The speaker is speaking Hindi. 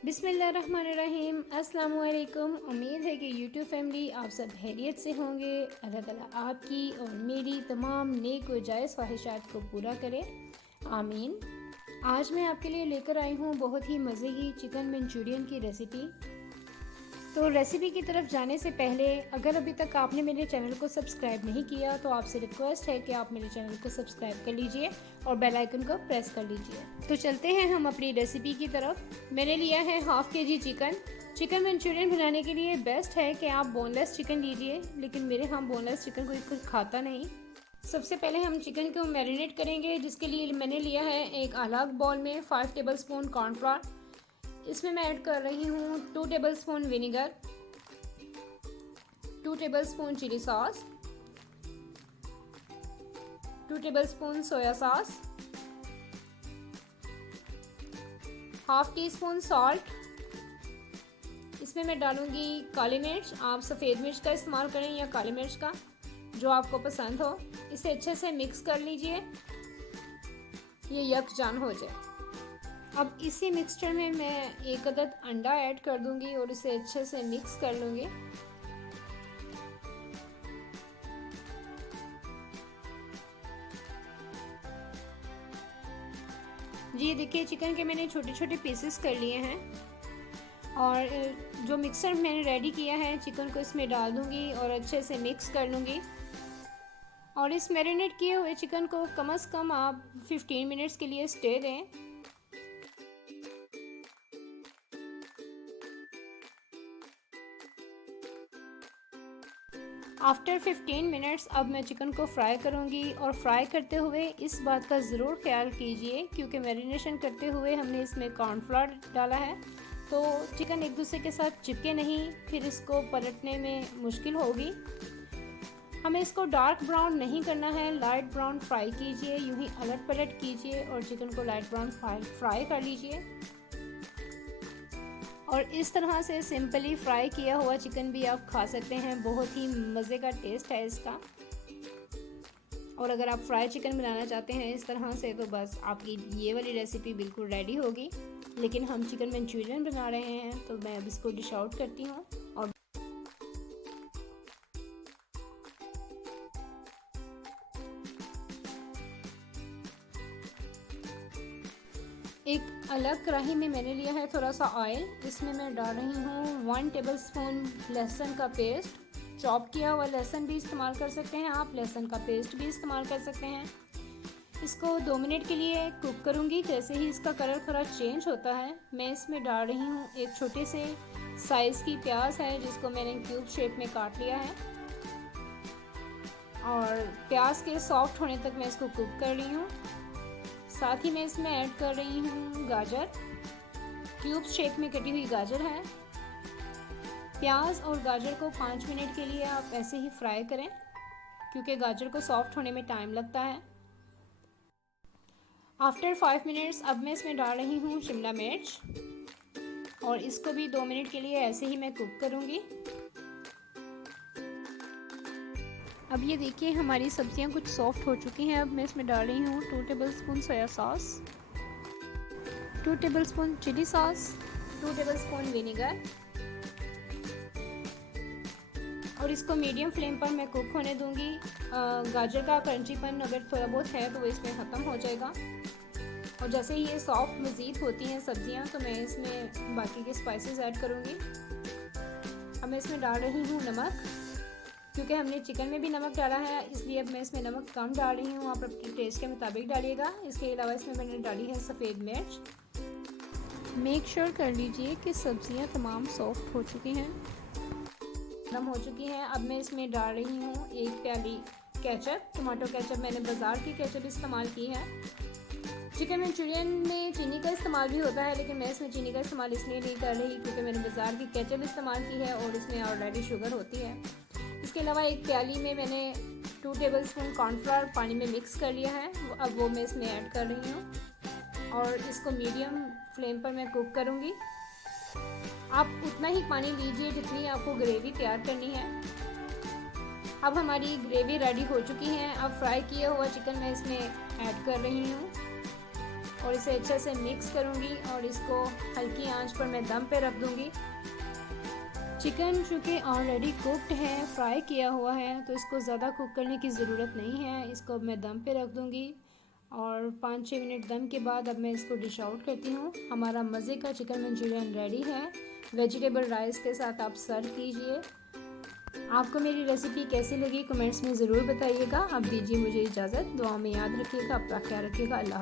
बिस्मिल्लाहिर्रहमानिर्रहीम। अस्सलाम वालेकुम। उम्मीद है कि यूट्यूब फैमिली आप सब खैरियत से होंगे। अल्लाह ताला आपकी और मेरी तमाम नेक व जायज़ ख्वाहिशात को पूरा करे, आमीन। आज मैं आपके लिए लेकर आई हूँ बहुत ही मज़े की चिकन मंचूरियन की रेसिपी। तो रेसिपी की तरफ जाने से पहले अगर अभी तक आपने मेरे चैनल को सब्सक्राइब नहीं किया तो आपसे रिक्वेस्ट है कि आप मेरे चैनल को सब्सक्राइब कर लीजिए और बेल आइकन को प्रेस कर लीजिए। तो चलते हैं हम अपनी रेसिपी की तरफ। मैंने लिया है हाफ़ के जी चिकन। चिकन मंचूरियन बनाने के लिए बेस्ट है कि आप बोनलेस चिकन लीजिए, लेकिन मेरे यहाँ बोनलेस चिकन कोई कुछ खाता नहीं। सबसे पहले हम चिकन को मैरिनेट करेंगे, जिसके लिए मैंने लिया है एक अलग बाउल में 5 टेबलस्पून कॉर्नफ्लोर। इसमें मैं ऐड कर रही हूँ 2 tablespoon vinegar, 2 tablespoon chilli sauce, 2 tablespoon soya sauce, half teaspoon salt. इसमें मैं डालूंगी काली मिर्च। आप सफ़ेद मिर्च का इस्तेमाल करें या काली मिर्च का, जो आपको पसंद हो। इसे अच्छे से मिक्स कर लीजिए, ये यकजान हो जाए। अब इसी मिक्सचर में मैं एक अदद अंडा ऐड कर दूंगी और इसे अच्छे से मिक्स कर लूँगी। जी देखिए, चिकन के मैंने छोटे छोटे पीसेस कर लिए हैं और जो मिक्सर मैंने रेडी किया है चिकन को इसमें डाल दूंगी और अच्छे से मिक्स कर लूँगी। और इस मैरिनेट किए हुए चिकन को कम से कम आप 15 मिनट्स के लिए स्टे दें। आफ्टर 15 मिनट्स अब मैं चिकन को फ्राई करूंगी और फ्राई करते हुए इस बात का ज़रूर ख्याल कीजिए, क्योंकि मैरिनेशन करते हुए हमने इसमें कॉर्नफ्लोर डाला है, तो चिकन एक दूसरे के साथ चिपके नहीं, फिर इसको पलटने में मुश्किल होगी। हमें इसको डार्क ब्राउन नहीं करना है, लाइट ब्राउन फ्राई कीजिए। यूँ ही अलट पलट कीजिए और चिकन को लाइट ब्राउन फ्राई कर लीजिए। और इस तरह से सिंपली फ्राई किया हुआ चिकन भी आप खा सकते हैं, बहुत ही मज़े का टेस्ट है इसका। और अगर आप फ्राई चिकन बनाना चाहते हैं इस तरह से, तो बस आपकी ये वाली रेसिपी बिल्कुल रेडी होगी। लेकिन हम चिकन मंचूरियन बना रहे हैं, तो मैं अब इसको डिश आउट करती हूँ। और एक अलग कढ़ाई में मैंने लिया है थोड़ा सा ऑयल। इसमें मैं डाल रही हूँ 1 टेबलस्पून लहसुन का पेस्ट। चॉप किया हुआ लहसुन भी इस्तेमाल कर सकते हैं आप, लहसुन का पेस्ट भी इस्तेमाल कर सकते हैं। इसको 2 मिनट के लिए कुक करूँगी। जैसे ही इसका कलर थोड़ा चेंज होता है, मैं इसमें डाल रही हूँ एक छोटे से साइज़ की प्याज है, जिसको मैंने क्यूब शेप में काट लिया है। और प्याज के सॉफ्ट होने तक मैं इसको कुक कर रही हूँ। साथ ही मैं इसमें ऐड कर रही हूँ गाजर, क्यूब शेप में कटी हुई गाजर है। प्याज और गाजर को 5 मिनट के लिए आप ऐसे ही फ्राई करें, क्योंकि गाजर को सॉफ्ट होने में टाइम लगता है। आफ्टर 5 मिनट्स अब मैं इसमें डाल रही हूँ शिमला मिर्च और इसको भी 2 मिनट के लिए ऐसे ही मैं कुक करूँगी। अब ये देखिए, हमारी सब्जियां कुछ सॉफ्ट हो चुकी हैं। अब मैं इसमें डाल रही हूँ 2 tablespoon soya sauce, 2 tablespoon chilli sauce, 2 tablespoon vinegar. और इसको मीडियम फ्लेम पर मैं कुक होने दूंगी। गाजर का क्रंचीपन अगर थोड़ा बहुत है तो वो इसमें ख़त्म हो जाएगा। और जैसे ही ये सॉफ्ट मज़ीद होती हैं सब्जियां, तो मैं इसमें बाकी के स्पाइसेस ऐड करूँगी। अब मैं इसमें डाल रही हूँ नमक, क्योंकि हमने चिकन में भी नमक डाला है, इसलिए अब मैं इसमें नमक कम डाल रही हूँ। आप अपने टेस्ट के मुताबिक डालिएगा। इसके अलावा इसमें मैंने डाली है सफ़ेद मिर्च। मेक श्योर कर लीजिए कि सब्जियाँ तमाम सॉफ्ट हो चुकी हैं, नरम हो चुकी हैं। अब मैं इसमें डाल रही हूँ 1 प्याली केचप। टमाटो केचप मैंने बाज़ार की केचप इस्तेमाल की है। चिकन मंचूरियन में चीनी का इस्तेमाल भी होता है, लेकिन मैं इसमें चीनी का इस्तेमाल इसलिए नहीं कर रही क्योंकि मैंने बाज़ार की केचप इस्तेमाल की है और इसमें ऑलरेडी शुगर होती है। इसके अलावा एक प्याली में मैंने 2 टेबलस्पून कॉर्नफ्लोर पानी में मिक्स कर लिया है, अब वो मैं इसमें ऐड कर रही हूँ और इसको मीडियम फ्लेम पर मैं कुक करूँगी। आप उतना ही पानी लीजिए जितनी आपको ग्रेवी तैयार करनी है। अब हमारी ग्रेवी रेडी हो चुकी है। अब फ्राई किया हुआ चिकन मैं इसमें ऐड कर रही हूँ। और इसे अच्छे से मिक्स करूँगी और इसको हल्की आंच पर मैं दम पे रख दूँगी। चिकन चूँकि ऑलरेडी कुक्ड है, फ्राई किया हुआ है, तो इसको ज़्यादा कुक करने की ज़रूरत नहीं है। इसको अब मैं दम पे रख दूँगी और 5-6 मिनट दम के बाद अब मैं इसको डिश आउट करती हूँ। हमारा मज़े का चिकन मंचूरियन रेडी है। वेजिटेबल राइस के साथ आप सर्व कीजिए। आपको मेरी रेसिपी कैसी लगी कमेंट्स में ज़रूर बताइएगा। अब दीजिए मुझे इजाज़त। दुआ में याद रखिएगा, अपना ख्याल रखिएगा। अल्लाह।